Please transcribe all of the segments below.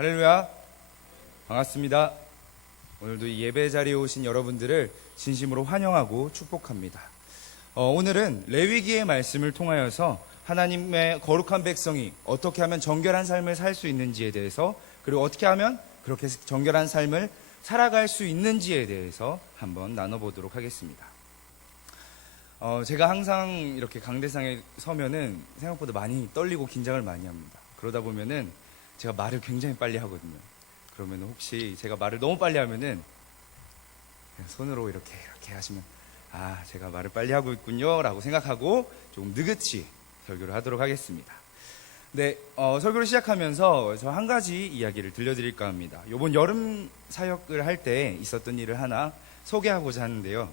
할렐루야. 반갑습니다. 오늘도 이 예배 자리에 오신 여러분들을 진심으로 환영하고 축복합니다. 오늘은 레위기의 말씀을 통하여서 하나님의 거룩한 백성이 어떻게 하면 정결한 삶을 살 수 있는지에 대해서, 그리고 어떻게 하면 그렇게 정결한 삶을 살아갈 수 있는지에 대해서 한번 나눠보도록 하겠습니다. 제가 항상 이렇게 강대상에 서면은 생각보다 많이 떨리고 긴장을 많이 합니다. 그러다 보면은 제가 말을 굉장히 빨리 하거든요. 그러면 혹시 제가 말을 너무 빨리 하면은 그냥 손으로 이렇게 하시면 제가 말을 빨리 하고 있군요 라고 생각하고 조금 느긋이 설교를 하도록 하겠습니다. 네, 설교를 시작하면서 저 한 가지 이야기를 들려드릴까 합니다. 이번 여름 사역을 할 때 있었던 일을 하나 소개하고자 하는데요.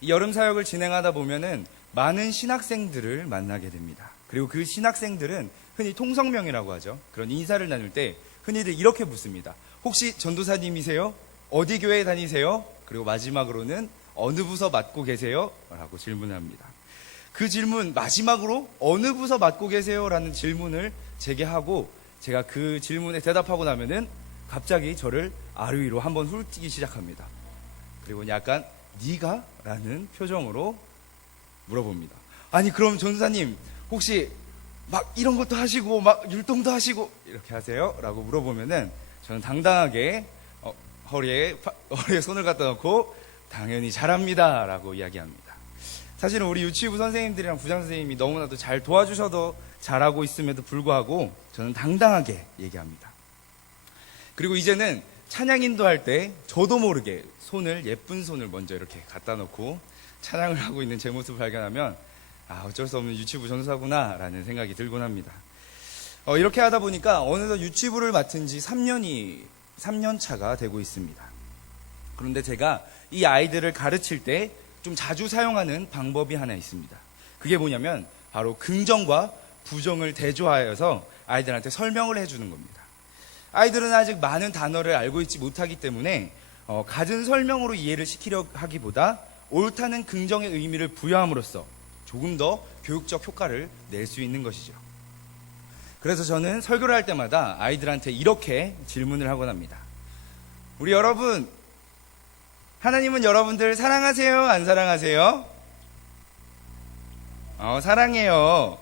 이 여름 사역을 진행하다 보면은 많은 신학생들을 만나게 됩니다. 그리고 그 신학생들은 흔히 통성명이라고 하죠. 그런 인사를 나눌 때 흔히들 이렇게 묻습니다. 혹시 전도사님이세요? 어디 교회에 다니세요? 그리고 마지막으로는 어느 부서 맡고 계세요? 라고 질문을 합니다. 그 질문 마지막으로 어느 부서 맡고 계세요? 라는 질문을 제게 하고 제가 그 질문에 대답하고 나면은 갑자기 저를 아래 위로 한번 훑기 시작합니다. 그리고 약간 네가? 라는 표정으로 물어봅니다. 아니 그럼 전도사님 혹시 막 이런 것도 하시고 막 율동도 하시고 이렇게 하세요? 라고 물어보면은 저는 당당하게 허리에 손을 갖다 놓고 당연히 잘합니다 라고 이야기합니다. 사실은 우리 유치부 선생님들이랑 부장 선생님이 너무나도 잘 도와주셔도 잘하고 있음에도 불구하고 저는 당당하게 얘기합니다. 그리고 이제는 찬양 인도할 때 저도 모르게 예쁜 손을 먼저 이렇게 갖다 놓고 찬양을 하고 있는 제 모습을 발견하면 어쩔 수 없는 유치부 전도사구나 라는 생각이 들곤 합니다. 이렇게 하다 보니까 어느덧 유치부를 맡은 지 3년 차가 되고 있습니다. 그런데 제가 이 아이들을 가르칠 때 좀 자주 사용하는 방법이 하나 있습니다. 그게 뭐냐면 바로 긍정과 부정을 대조하여서 아이들한테 설명을 해주는 겁니다. 아이들은 아직 많은 단어를 알고 있지 못하기 때문에 갖은 설명으로 이해를 시키려 하기보다 옳다는 긍정의 의미를 부여함으로써 조금 더 교육적 효과를 낼 수 있는 것이죠. 그래서 저는 설교를 할 때마다 아이들한테 이렇게 질문을 하곤 합니다. 우리 여러분, 하나님은 여러분들 사랑하세요? 안 사랑하세요? 사랑해요.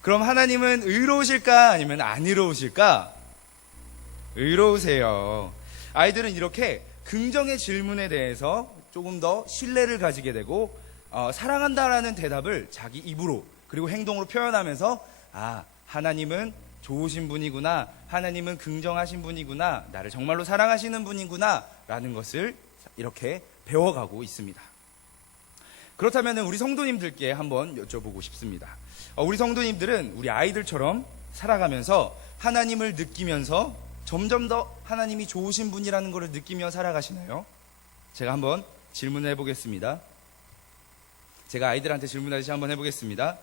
그럼 하나님은 의로우실까? 아니면 안 의로우실까? 의로우세요. 아이들은 이렇게 긍정의 질문에 대해서 조금 더 신뢰를 가지게 되고 사랑한다라는 대답을 자기 입으로 그리고 행동으로 표현하면서 하나님은 좋으신 분이구나, 하나님은 긍정하신 분이구나, 나를 정말로 사랑하시는 분이구나 라는 것을 이렇게 배워가고 있습니다. 그렇다면 우리 성도님들께 한번 여쭤보고 싶습니다. 우리 성도님들은 우리 아이들처럼 살아가면서 하나님을 느끼면서 점점 더 하나님이 좋으신 분이라는 것을 느끼며 살아가시나요? 제가 한번 질문을 해보겠습니다. 제가 아이들한테 질문하듯이 한번 해보겠습니다.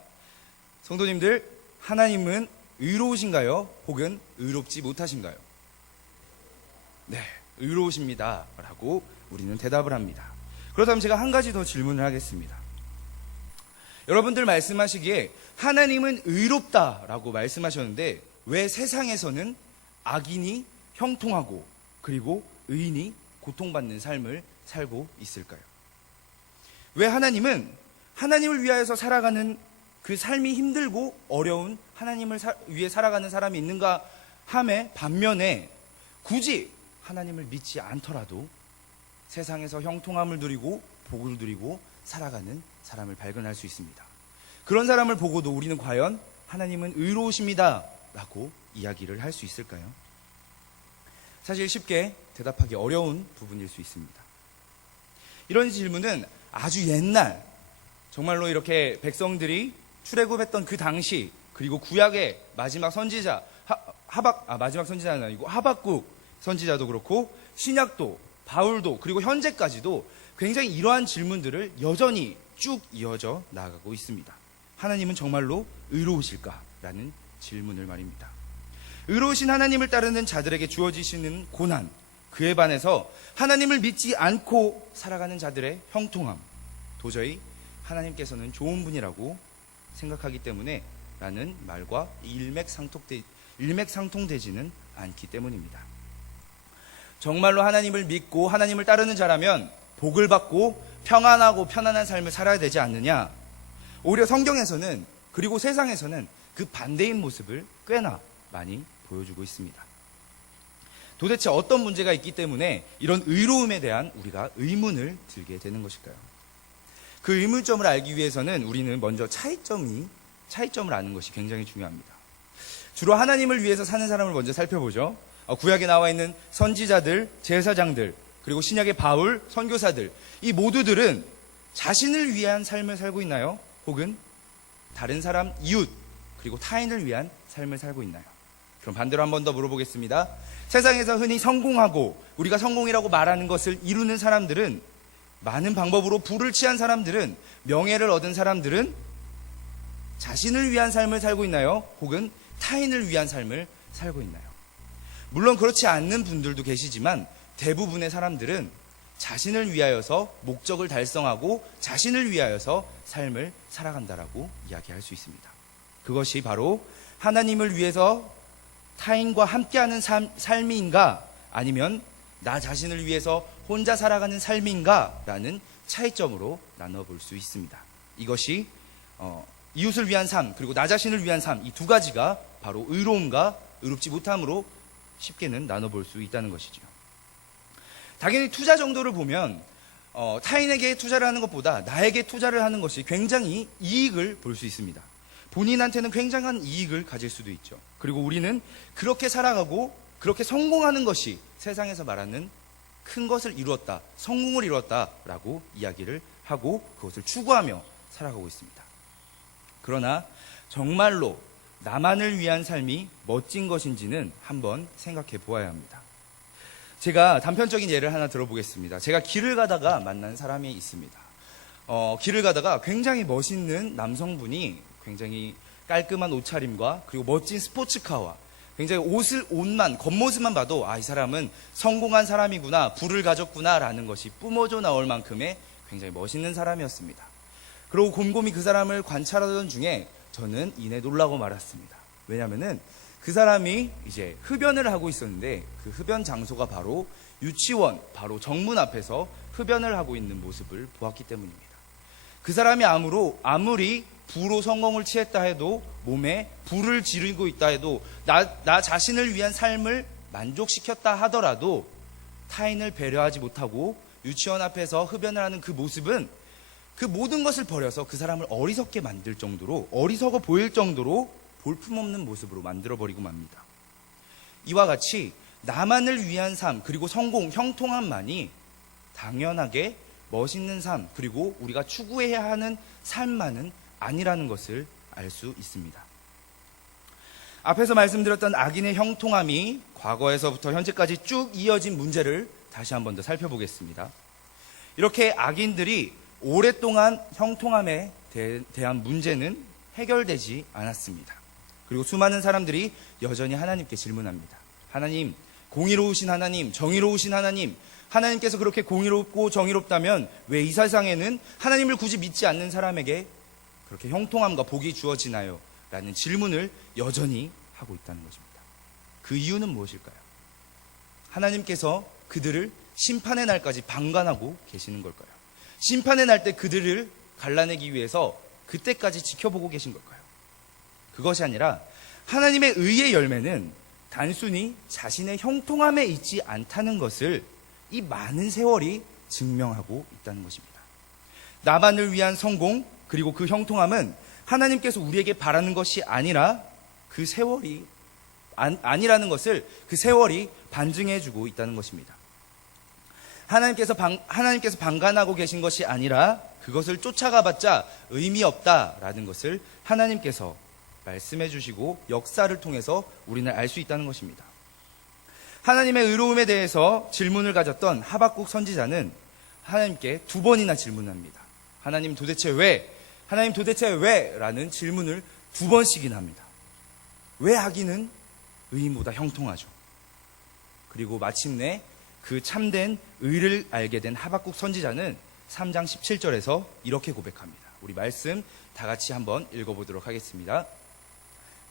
성도님들, 하나님은 의로우신가요? 혹은 의롭지 못하신가요? 네, 의로우십니다 라고 우리는 대답을 합니다. 그렇다면 제가 한 가지 더 질문을 하겠습니다. 여러분들 말씀하시기에 하나님은 의롭다라고 말씀하셨는데 왜 세상에서는 악인이 형통하고 그리고 의인이 고통받는 삶을 살고 있을까요? 왜 하나님은 하나님을 위하여서 살아가는 그 삶이 힘들고 어려운 하나님을 위해 살아가는 사람이 있는가 함에 반면에 굳이 하나님을 믿지 않더라도 세상에서 형통함을 누리고 복을 누리고 살아가는 사람을 발견할 수 있습니다. 그런 사람을 보고도 우리는 과연 하나님은 의로우십니다 라고 이야기를 할 수 있을까요? 사실 쉽게 대답하기 어려운 부분일 수 있습니다. 이런 질문은 아주 옛날, 정말로 이렇게 백성들이 출애굽했던 그 당시, 그리고 구약의 마지막 선지자 마지막 선지자는 아니고 하박국 선지자도 그렇고 신약도 바울도 그리고 현재까지도 굉장히 이러한 질문들을 여전히 쭉 이어져 나가고 있습니다. 하나님은 정말로 의로우실까라는 질문을 말입니다. 의로우신 하나님을 따르는 자들에게 주어지시는 고난, 그에 반해서 하나님을 믿지 않고 살아가는 자들의 형통함, 도저히 하나님께서는 좋은 분이라고 생각하기 때문에 라는 말과 일맥상통되지는 않기 때문입니다. 정말로 하나님을 믿고 하나님을 따르는 자라면 복을 받고 평안하고 편안한 삶을 살아야 되지 않느냐? 오히려 성경에서는, 그리고 세상에서는 그 반대인 모습을 꽤나 많이 보여주고 있습니다. 도대체 어떤 문제가 있기 때문에 이런 의로움에 대한 우리가 의문을 들게 되는 것일까요? 그 의문점을 알기 위해서는 우리는 먼저 차이점을 아는 것이 굉장히 중요합니다. 주로 하나님을 위해서 사는 사람을 먼저 살펴보죠. 구약에 나와 있는 선지자들, 제사장들, 그리고 신약의 바울, 선교사들, 이 모두들은 자신을 위한 삶을 살고 있나요? 혹은 다른 사람, 이웃, 그리고 타인을 위한 삶을 살고 있나요? 그럼 반대로 한 번 더 물어보겠습니다. 세상에서 흔히 성공하고 우리가 성공이라고 말하는 것을 이루는 사람들은, 많은 방법으로 부를 취한 사람들은, 명예를 얻은 사람들은 자신을 위한 삶을 살고 있나요? 혹은 타인을 위한 삶을 살고 있나요? 물론 그렇지 않는 분들도 계시지만 대부분의 사람들은 자신을 위하여서 목적을 달성하고 자신을 위하여서 삶을 살아간다라고 이야기할 수 있습니다. 그것이 바로 하나님을 위해서 타인과 함께하는 삶인가, 아니면 나 자신을 위해서 혼자 살아가는 삶인가 라는 차이점으로 나눠볼 수 있습니다. 이것이 이웃을 위한 삶, 그리고 나 자신을 위한 삶, 이 두 가지가 바로 의로움과 의롭지 못함으로 쉽게는 나눠볼 수 있다는 것이죠. 당연히 투자 정도를 보면 타인에게 투자를 하는 것보다 나에게 투자를 하는 것이 굉장히 이익을 볼 수 있습니다. 본인한테는 굉장한 이익을 가질 수도 있죠. 그리고 우리는 그렇게 살아가고 그렇게 성공하는 것이 세상에서 말하는 큰 것을 이루었다, 성공을 이루었다라고 이야기를 하고 그것을 추구하며 살아가고 있습니다. 그러나 정말로 나만을 위한 삶이 멋진 것인지는 한번 생각해 보아야 합니다. 제가 단편적인 예를 하나 들어보겠습니다. 제가 길을 가다가 만난 사람이 있습니다. 길을 가다가 굉장히 멋있는 남성분이 굉장히 깔끔한 옷차림과 그리고 멋진 스포츠카와 굉장히 옷만, 겉모습만 봐도 이 사람은 성공한 사람이구나, 부를 가졌구나 라는 것이 뿜어져 나올 만큼의 굉장히 멋있는 사람이었습니다. 그리고 곰곰이 그 사람을 관찰하던 중에 저는 이내 놀라고 말았습니다. 왜냐하면은 그 사람이 이제 흡연을 하고 있었는데 그 흡연 장소가 바로 유치원, 바로 정문 앞에서 흡연을 하고 있는 모습을 보았기 때문입니다. 그 사람이 아무리 부로 성공을 취했다 해도, 몸에 불을 지르고 있다 해도, 나 자신을 위한 삶을 만족시켰다 하더라도 타인을 배려하지 못하고 유치원 앞에서 흡연을 하는 그 모습은 그 모든 것을 버려서 그 사람을 어리석게 만들 정도로, 어리석어 보일 정도로 볼품없는 모습으로 만들어버리고 맙니다. 이와 같이 나만을 위한 삶, 그리고 성공, 형통함만이 당연하게 멋있는 삶, 그리고 우리가 추구해야 하는 삶만은 아니라는 것을 알 수 있습니다. 앞에서 말씀드렸던 악인의 형통함이 과거에서부터 현재까지 쭉 이어진 문제를 다시 한 번 더 살펴보겠습니다. 이렇게 악인들이 오랫동안 형통함에 대한 문제는 해결되지 않았습니다. 그리고 수많은 사람들이 여전히 하나님께 질문합니다. 하나님, 공의로우신 하나님, 정의로우신 하나님, 하나님께서 그렇게 공의롭고 정의롭다면 왜 이 세상에는 하나님을 굳이 믿지 않는 사람에게 그렇게 형통함과 복이 주어지나요? 라는 질문을 여전히 하고 있다는 것입니다. 그 이유는 무엇일까요? 하나님께서 그들을 심판의 날까지 방관하고 계시는 걸까요? 심판의 날 때 그들을 갈라내기 위해서 그때까지 지켜보고 계신 걸까요? 그것이 아니라 하나님의 의의 열매는 단순히 자신의 형통함에 있지 않다는 것을 이 많은 세월이 증명하고 있다는 것입니다. 나만을 위한 성공, 그리고 그 형통함은 하나님께서 우리에게 바라는 것이 아니라 그 세월이 아니라는 것을 그 세월이 반증해주고 있다는 것입니다. 하나님께서 방관하고 계신 것이 아니라 그것을 쫓아가봤자 의미 없다라는 것을 하나님께서 말씀해 주시고 역사를 통해서 우리는 알 수 있다는 것입니다. 하나님의 의로움에 대해서 질문을 가졌던 하박국 선지자는 하나님께 2번이나 질문합니다. 하나님 도대체 왜? 하나님 도대체 왜? 라는 질문을 2번씩이나 합니다. 왜 악인은 의인보다 형통하죠? 그리고 마침내 그 참된 의를 알게 된 하박국 선지자는 3장 17절에서 이렇게 고백합니다. 우리 말씀 다 같이 한번 읽어보도록 하겠습니다.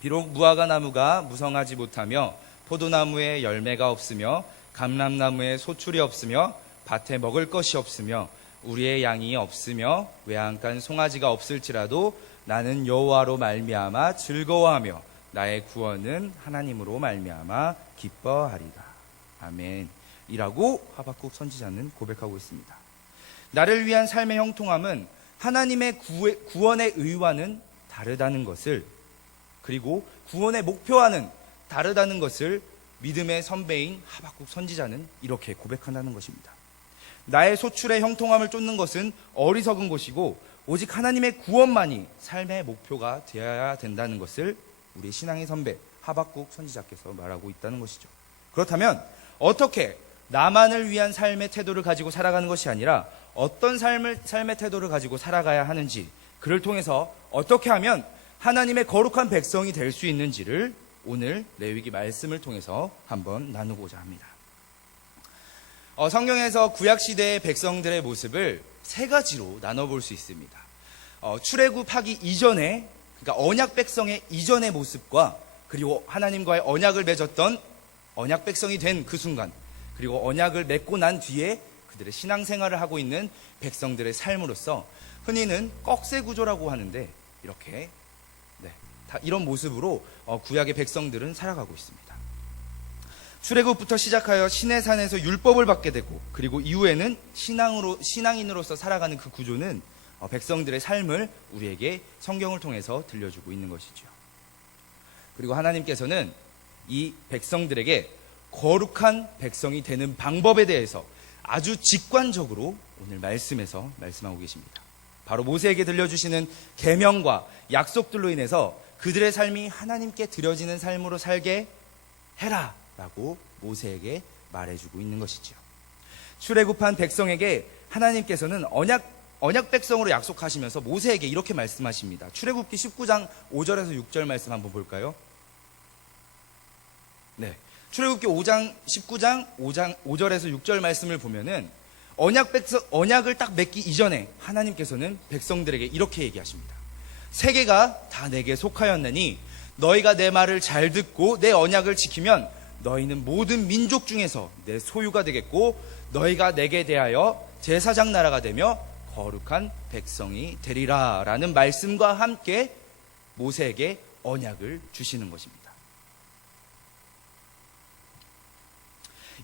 비록 무화과 나무가 무성하지 못하며 포도나무에 열매가 없으며 감람나무에 소출이 없으며 밭에 먹을 것이 없으며 우리의 양이 없으며 외양간 송아지가 없을지라도 나는 여호와로 말미암아 즐거워하며 나의 구원은 하나님으로 말미암아 기뻐하리라. 아멘. 이라고 하박국 선지자는 고백하고 있습니다. 나를 위한 삶의 형통함은 하나님의 구원의 의와는 다르다는 것을, 그리고 구원의 목표와는 다르다는 것을 믿음의 선배인 하박국 선지자는 이렇게 고백한다는 것입니다. 나의 소출의 형통함을 쫓는 것은 어리석은 것이고 오직 하나님의 구원만이 삶의 목표가 되어야 된다는 것을 우리 신앙의 선배 하박국 선지자께서 말하고 있다는 것이죠. 그렇다면 어떻게 나만을 위한 삶의 태도를 가지고 살아가는 것이 아니라 어떤 삶의 태도를 가지고 살아가야 하는지, 그를 통해서 어떻게 하면 하나님의 거룩한 백성이 될 수 있는지를 오늘 레위기 말씀을 통해서 한번 나누고자 합니다. 성경에서 구약시대의 백성들의 모습을 세 가지로 나눠볼 수 있습니다. 출애굽하기 이전에, 그러니까 언약 백성의 이전의 모습과, 그리고 하나님과의 언약을 맺었던 언약 백성이 된 그 순간, 그리고 언약을 맺고 난 뒤에 그들의 신앙생활을 하고 있는 백성들의 삶으로서 흔히는 꺽쇠구조라고 하는데, 이렇게 다 이런 모습으로 구약의 백성들은 살아가고 있습니다. 출애굽부터 시작하여 시내산에서 율법을 받게 되고, 그리고 이후에는 신앙인으로서 살아가는 그 구조는 백성들의 삶을 우리에게 성경을 통해서 들려주고 있는 것이죠. 그리고 하나님께서는 이 백성들에게 거룩한 백성이 되는 방법에 대해서 아주 직관적으로 오늘 말씀에서 말씀하고 계십니다. 바로 모세에게 들려주시는 계명과 약속들로 인해서 그들의 삶이 하나님께 드려지는 삶으로 살게 해라 라고 모세에게 말해주고 있는 것이죠. 출애굽한 백성에게 하나님께서는 언약 백성으로 약속하시면서 모세에게 이렇게 말씀하십니다. 출애굽기 19장 5절에서 6절 말씀 한번 볼까요? 네, 출애굽기 19장 5절에서 6절 말씀을 보면은 언약을 딱 맺기 이전에 하나님께서는 백성들에게 이렇게 얘기하십니다. 세계가 다 내게 속하였느니 너희가 내 말을 잘 듣고 내 언약을 지키면 너희는 모든 민족 중에서 내 소유가 되겠고 너희가 내게 대하여 제사장 나라가 되며 거룩한 백성이 되리라 라는 말씀과 함께 모세에게 언약을 주시는 것입니다.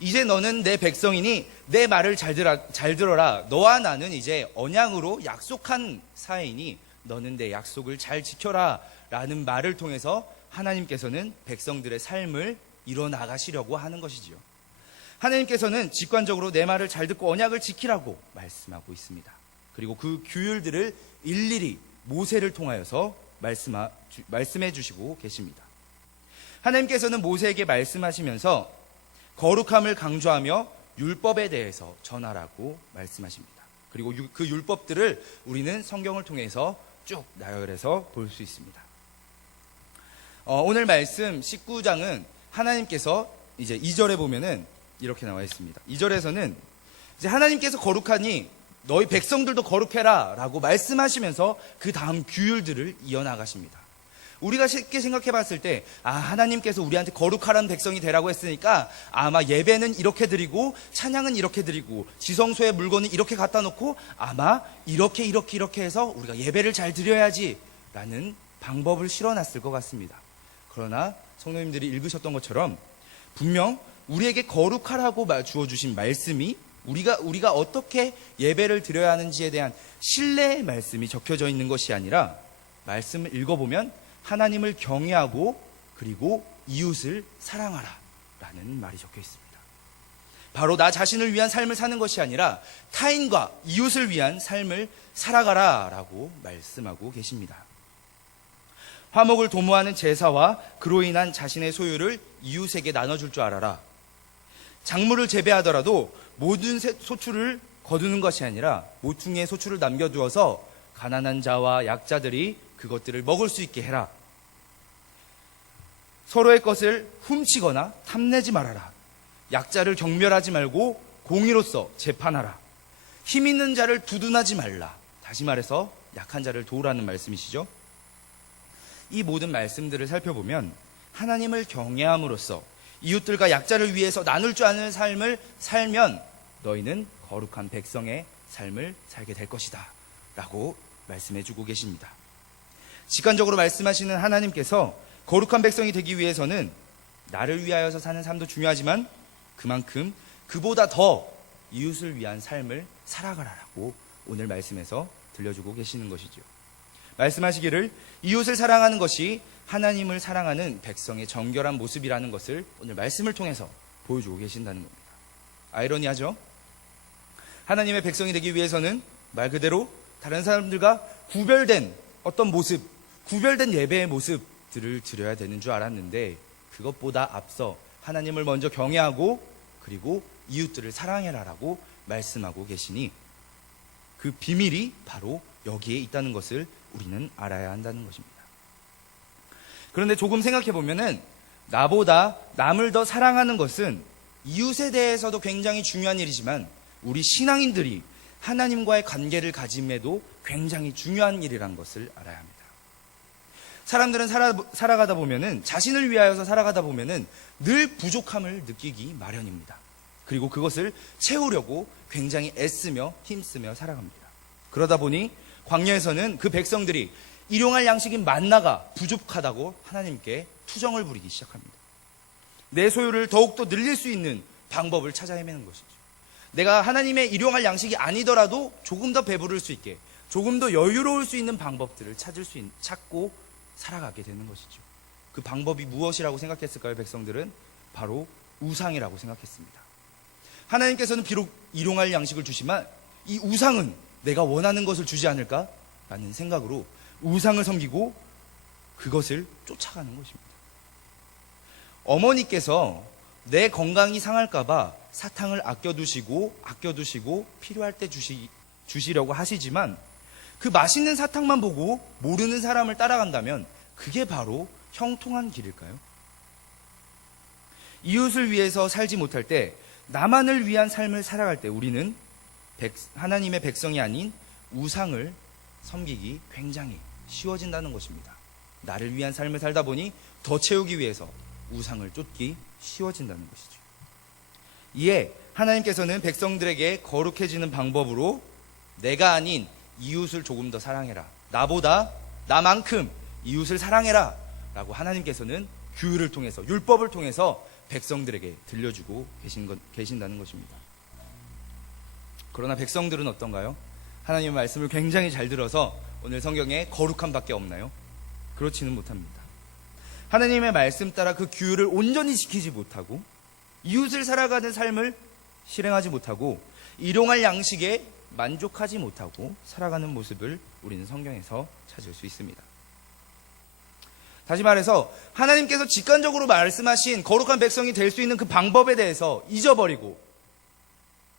이제 너는 내 백성이니 내 말을 잘 들어라. 너와 나는 이제 언약으로 약속한 사이니 너는 내 약속을 잘 지켜라 라는 말을 통해서 하나님께서는 백성들의 삶을 이뤄나가시려고 하는 것이지요. 하나님께서는 직관적으로 내 말을 잘 듣고 언약을 지키라고 말씀하고 있습니다. 그리고 그 규율들을 일일이 모세를 통하여서 말씀해 주시고 계십니다. 하나님께서는 모세에게 말씀하시면서 거룩함을 강조하며 율법에 대해서 전하라고 말씀하십니다. 그리고 그 율법들을 우리는 성경을 통해서 쭉 나열해서 볼 수 있습니다. 오늘 말씀 19장은 하나님께서 이제 2절에 보면은 이렇게 나와 있습니다. 2절에서는 이제 하나님께서 거룩하니 너희 백성들도 거룩해라 라고 말씀하시면서 그 다음 규율들을 이어나가십니다. 우리가 쉽게 생각해 봤을 때 하나님께서 우리한테 거룩하라는 백성이 되라고 했으니까 아마 예배는 이렇게 드리고 찬양은 이렇게 드리고 지성소에 물건을 이렇게 갖다 놓고 아마 이렇게 해서 우리가 예배를 잘 드려야지 라는 방법을 실어놨을 것 같습니다. 그러나 성도님들이 읽으셨던 것처럼 분명 우리에게 거룩하라고 주어주신 말씀이 우리가 어떻게 예배를 드려야 하는지에 대한 신뢰의 말씀이 적혀져 있는 것이 아니라 말씀을 읽어보면 하나님을 경외하고 그리고 이웃을 사랑하라 라는 말이 적혀 있습니다. 바로 나 자신을 위한 삶을 사는 것이 아니라 타인과 이웃을 위한 삶을 살아가라 라고 말씀하고 계십니다. 화목을 도모하는 제사와 그로 인한 자신의 소유를 이웃에게 나눠줄 줄 알아라. 작물을 재배하더라도 모든 소출을 거두는 것이 아니라 모퉁이의 소출을 남겨두어서 가난한 자와 약자들이 그것들을 먹을 수 있게 해라. 서로의 것을 훔치거나 탐내지 말아라. 약자를 경멸하지 말고 공의로서 재판하라. 힘 있는 자를 두둔하지 말라. 다시 말해서 약한 자를 도우라는 말씀이시죠. 이 모든 말씀들을 살펴보면 하나님을 경외함으로써 이웃들과 약자를 위해서 나눌 줄 아는 삶을 살면 너희는 거룩한 백성의 삶을 살게 될 것이다 라고 말씀해 주고 계십니다. 직관적으로 말씀하시는 하나님께서 거룩한 백성이 되기 위해서는 나를 위하여서 사는 삶도 중요하지만 그만큼 그보다 더 이웃을 위한 삶을 살아가라라고 오늘 말씀에서 들려주고 계시는 것이죠. 말씀하시기를 이웃을 사랑하는 것이 하나님을 사랑하는 백성의 정결한 모습이라는 것을 오늘 말씀을 통해서 보여주고 계신다는 겁니다. 아이러니하죠? 하나님의 백성이 되기 위해서는 말 그대로 다른 사람들과 구별된 어떤 모습, 구별된 예배의 모습들을 드려야 되는 줄 알았는데 그것보다 앞서 하나님을 먼저 경외하고 그리고 이웃들을 사랑해라라고 말씀하고 계시니 그 비밀이 바로 여기에 있다는 것을 우리는 알아야 한다는 것입니다. 그런데 조금 생각해 보면은 나보다 남을 더 사랑하는 것은 이웃에 대해서도 굉장히 중요한 일이지만 우리 신앙인들이 하나님과의 관계를 가짐에도 굉장히 중요한 일이란 것을 알아야 합니다. 사람들은 살아가다 보면은 자신을 위하여서 살아가다 보면은 늘 부족함을 느끼기 마련입니다. 그리고 그것을 채우려고 굉장히 애쓰며 힘쓰며 살아갑니다. 그러다 보니 광야에서는 그 백성들이 일용할 양식인 만나가 부족하다고 하나님께 투정을 부리기 시작합니다. 내 소유를 더욱더 늘릴 수 있는 방법을 찾아 헤매는 것이죠. 내가 하나님의 일용할 양식이 아니더라도 조금 더 배부를 수 있게, 조금 더 여유로울 수 있는 방법들을 찾고 살아가게 되는 것이죠. 그 방법이 무엇이라고 생각했을까요? 백성들은 바로 우상이라고 생각했습니다. 하나님께서는 비록 일용할 양식을 주시만 이 우상은 내가 원하는 것을 주지 않을까라는 생각으로 우상을 섬기고 그것을 쫓아가는 것입니다. 어머니께서 내 건강이 상할까봐 사탕을 아껴두시고 필요할 때 주시려고 하시지만 그 맛있는 사탕만 보고 모르는 사람을 따라간다면 그게 바로 형통한 길일까요? 이웃을 위해서 살지 못할 때, 나만을 위한 삶을 살아갈 때 우리는 하나님의 백성이 아닌 우상을 섬기기 굉장히 쉬워진다는 것입니다. 나를 위한 삶을 살다 보니 더 채우기 위해서 우상을 쫓기 쉬워진다는 것이죠. 이에 하나님께서는 백성들에게 거룩해지는 방법으로 내가 아닌 이웃을 조금 더 사랑해라, 나만큼 이웃을 사랑해라 라고 하나님께서는 규율을 통해서, 율법을 통해서 백성들에게 들려주고 계신다는 것입니다. 그러나 백성들은 어떤가요? 하나님의 말씀을 굉장히 잘 들어서 오늘 성경에 거룩한 밖에 없나요? 그렇지는 못합니다. 하나님의 말씀 따라 그 규율을 온전히 지키지 못하고 이웃을 살아가는 삶을 실행하지 못하고 일용할 양식에 만족하지 못하고 살아가는 모습을 우리는 성경에서 찾을 수 있습니다. 다시 말해서 하나님께서 직관적으로 말씀하신 거룩한 백성이 될 수 있는 그 방법에 대해서 잊어버리고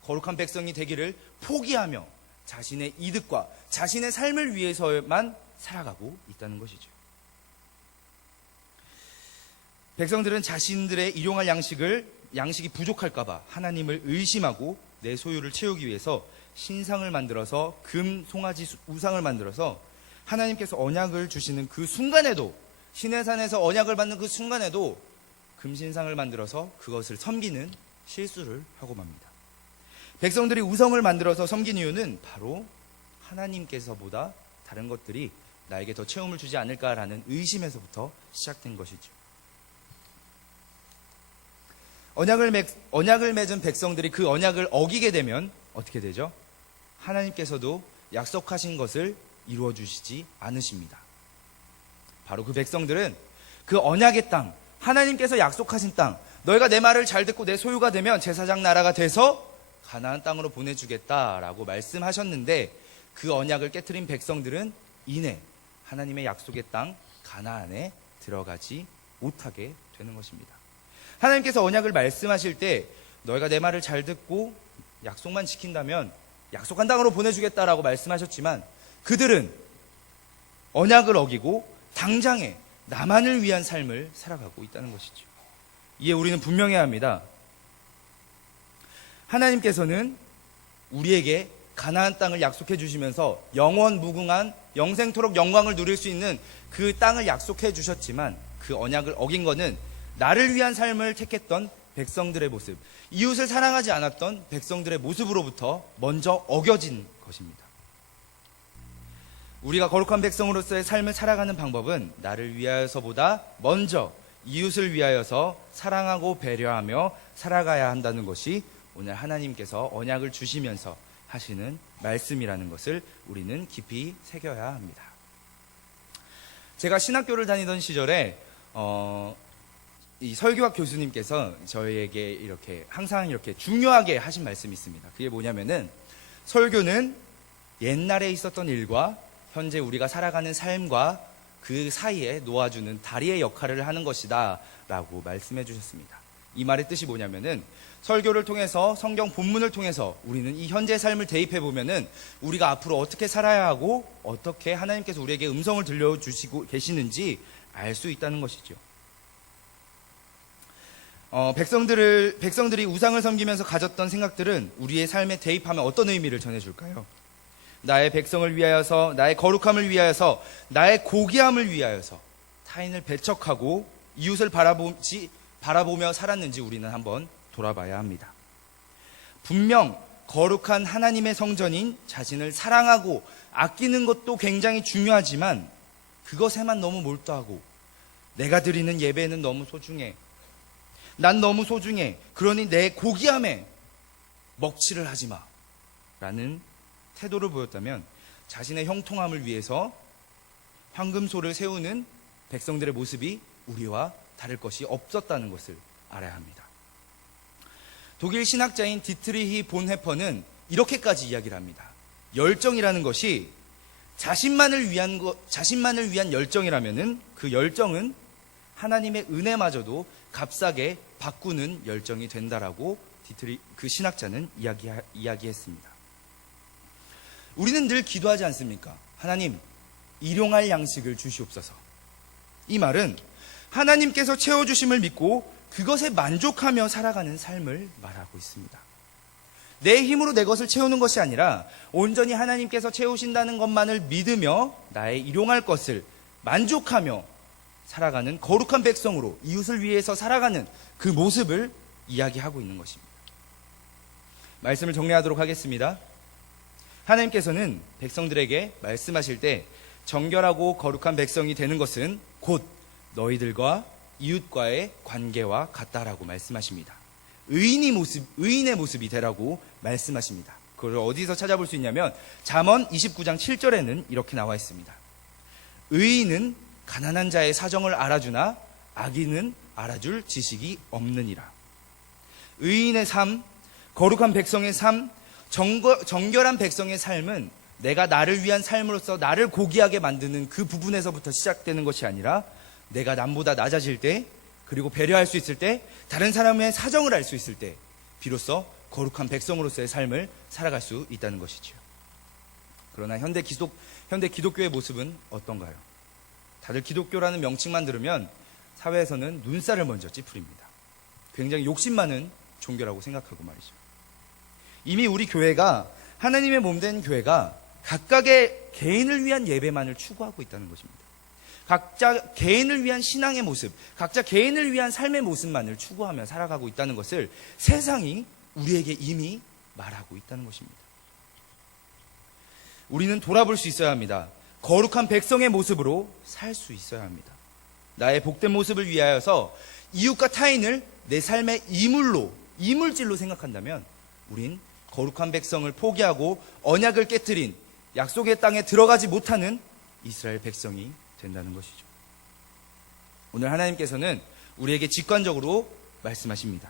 거룩한 백성이 되기를 포기하며 자신의 이득과 자신의 삶을 위해서만 살아가고 있다는 것이죠. 백성들은 자신들의 일용할 양식이 부족할까봐 하나님을 의심하고 내 소유를 채우기 위해서 신상을 만들어서 금, 송아지, 우상을 만들어서 하나님께서 언약을 주시는 그 순간에도, 시내산에서 언약을 받는 그 순간에도 금신상을 만들어서 그것을 섬기는 실수를 하고 맙니다. 백성들이 우상을 만들어서 섬긴 이유는 바로 하나님께서보다 다른 것들이 나에게 더 채움을 주지 않을까라는 의심에서부터 시작된 것이죠. 언약을 맺은 백성들이 그 언약을 어기게 되면 어떻게 되죠? 하나님께서도 약속하신 것을 이루어 주시지 않으십니다. 바로 그 백성들은 그 언약의 땅, 하나님께서 약속하신 땅, 너희가 내 말을 잘 듣고 내 소유가 되면 제사장 나라가 돼서 가나안 땅으로 보내주겠다라고 말씀하셨는데 그 언약을 깨트린 백성들은 이내 하나님의 약속의 땅 가나안에 들어가지 못하게 되는 것입니다. 하나님께서 언약을 말씀하실 때 너희가 내 말을 잘 듣고 약속만 지킨다면 약속한 땅으로 보내주겠다라고 말씀하셨지만 그들은 언약을 어기고 당장에 나만을 위한 삶을 살아가고 있다는 것이죠. 이에 우리는 분명해야 합니다. 하나님께서는 우리에게 가나안 땅을 약속해 주시면서 영원 무궁한 영생토록 영광을 누릴 수 있는 그 땅을 약속해 주셨지만 그 언약을 어긴 거는 나를 위한 삶을 택했던 백성들의 모습, 이웃을 사랑하지 않았던 백성들의 모습으로부터 먼저 어겨진 것입니다. 우리가 거룩한 백성으로서의 삶을 살아가는 방법은 나를 위하여서보다 먼저 이웃을 위하여서 사랑하고 배려하며 살아가야 한다는 것이 오늘 하나님께서 언약을 주시면서 하시는 말씀이라는 것을 우리는 깊이 새겨야 합니다. 제가 신학교를 다니던 시절에 이 설교학 교수님께서 저희에게 이렇게 항상 이렇게 중요하게 하신 말씀이 있습니다. 그게 뭐냐면은 설교는 옛날에 있었던 일과 현재 우리가 살아가는 삶과 그 사이에 놓아주는 다리의 역할을 하는 것이다 라고 말씀해 주셨습니다. 이 말의 뜻이 뭐냐면은 설교를 통해서 성경 본문을 통해서 우리는 이 현재의 삶을 대입해 보면은 우리가 앞으로 어떻게 살아야 하고 어떻게 하나님께서 우리에게 음성을 들려주시고 계시는지 알 수 있다는 것이죠. 백성들이 우상을 섬기면서 가졌던 생각들은 우리의 삶에 대입하면 어떤 의미를 전해줄까요? 나의 백성을 위하여서, 나의 거룩함을 위하여서, 나의 고귀함을 위하여서 타인을 배척하고 이웃을 바라보며 살았는지 우리는 한번 돌아봐야 합니다. 분명 거룩한 하나님의 성전인 자신을 사랑하고 아끼는 것도 굉장히 중요하지만 그것에만 너무 몰두하고 내가 드리는 예배는 너무 소중해, 난 너무 소중해, 그러니 내 고귀함에 먹칠을 하지 마 라는 태도를 보였다면 자신의 형통함을 위해서 황금소를 세우는 백성들의 모습이 우리와 다를 것이 없었다는 것을 알아야 합니다. 독일 신학자인 디트리히 본헤퍼는 이렇게까지 이야기를 합니다. 열정이라는 것이 자신만을 위한 열정이라면은 그 열정은 하나님의 은혜마저도 값싸게 바꾸는 열정이 된다라고 그 신학자는 이야기했습니다. 우리는 늘 기도하지 않습니까? 하나님, 일용할 양식을 주시옵소서. 이 말은 하나님께서 채워주심을 믿고 그것에 만족하며 살아가는 삶을 말하고 있습니다. 내 힘으로 내 것을 채우는 것이 아니라 온전히 하나님께서 채우신다는 것만을 믿으며 나의 일용할 것을 만족하며 살아가는 거룩한 백성으로 이웃을 위해서 살아가는 그 모습을 이야기하고 있는 것입니다. 말씀을 정리하도록 하겠습니다. 하나님께서는 백성들에게 말씀하실 때 정결하고 거룩한 백성이 되는 것은 곧 너희들과 이웃과의 관계와 같다라고 말씀하십니다. 의인의 모습이 되라고 말씀하십니다. 그걸 어디서 찾아볼 수 있냐면 잠언 29장 7절에는 이렇게 나와 있습니다. 의인은 가난한 자의 사정을 알아주나 악인은 알아줄 지식이 없느니라. 의인의 삶, 거룩한 백성의 삶, 정결한 백성의 삶은 내가 나를 위한 삶으로서 나를 고귀하게 만드는 그 부분에서부터 시작되는 것이 아니라 내가 남보다 낮아질 때, 그리고 배려할 수 있을 때, 다른 사람의 사정을 알 수 있을 때 비로소 거룩한 백성으로서의 삶을 살아갈 수 있다는 것이죠. 그러나 현대 기독교의 모습은 어떤가요? 다들 기독교라는 명칭만 들으면 사회에서는 눈살을 먼저 찌푸립니다. 굉장히 욕심 많은 종교라고 생각하고 말이죠. 이미 우리 교회가, 하나님의 몸된 교회가 각각의 개인을 위한 예배만을 추구하고 있다는 것입니다. 각자 개인을 위한 신앙의 모습, 각자 개인을 위한 삶의 모습만을 추구하며 살아가고 있다는 것을 세상이 우리에게 이미 말하고 있다는 것입니다. 우리는 돌아볼 수 있어야 합니다. 거룩한 백성의 모습으로 살 수 있어야 합니다. 나의 복된 모습을 위하여서 이웃과 타인을 내 삶의 이물질로 생각한다면 우린 거룩한 백성을 포기하고 언약을 깨트린 약속의 땅에 들어가지 못하는 이스라엘 백성이 된다는 것이죠. 오늘 하나님께서는 우리에게 직관적으로 말씀하십니다.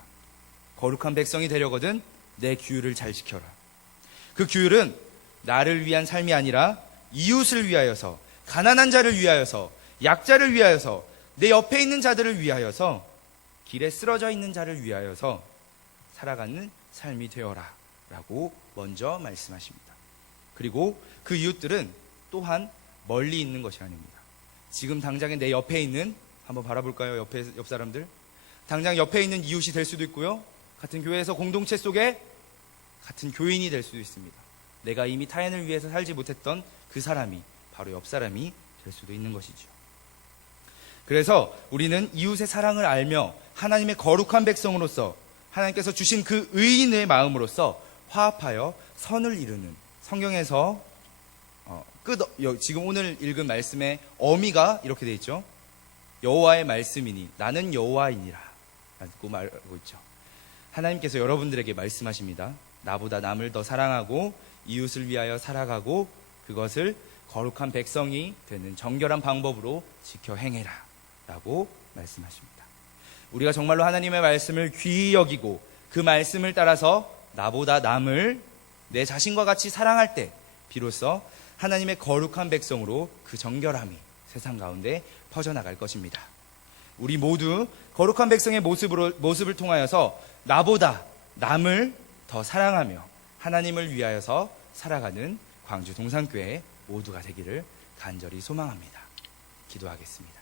거룩한 백성이 되려거든 내 규율을 잘 지켜라. 그 규율은 나를 위한 삶이 아니라 이웃을 위하여서, 가난한 자를 위하여서, 약자를 위하여서, 내 옆에 있는 자들을 위하여서, 길에 쓰러져 있는 자를 위하여서 살아가는 삶이 되어라 라고 먼저 말씀하십니다. 그리고 그 이웃들은 또한 멀리 있는 것이 아닙니다. 지금 당장에 내 옆에 있는, 한번 바라볼까요? 옆 사람들. 당장 옆에 있는 이웃이 될 수도 있고요. 같은 교회에서 공동체 속에 같은 교인이 될 수도 있습니다. 내가 이미 타인을 위해서 살지 못했던 그 사람이 바로 옆 사람이 될 수도 있는 것이죠. 그래서 우리는 이웃의 사랑을 알며 하나님의 거룩한 백성으로서 하나님께서 주신 그 의인의 마음으로서 화합하여 선을 이루는, 성경에서 지금 오늘 읽은 말씀의 어미가 이렇게 되어 있죠. 여호와의 말씀이니 나는 여호와이니라 라고 말하고 있죠. 하나님께서 여러분들에게 말씀하십니다. 나보다 남을 더 사랑하고 이웃을 위하여 살아가고 그것을 거룩한 백성이 되는 정결한 방법으로 지켜 행해라 라고 말씀하십니다. 우리가 정말로 하나님의 말씀을 귀히 여기고 그 말씀을 따라서 나보다 남을 내 자신과 같이 사랑할 때 비로소 하나님의 거룩한 백성으로 그 정결함이 세상 가운데 퍼져나갈 것입니다. 우리 모두 거룩한 백성의 모습을 통하여서 나보다 남을 더 사랑하며 하나님을 위하여서 살아가는 광주 동산교회 모두가 되기를 간절히 소망합니다. 기도하겠습니다.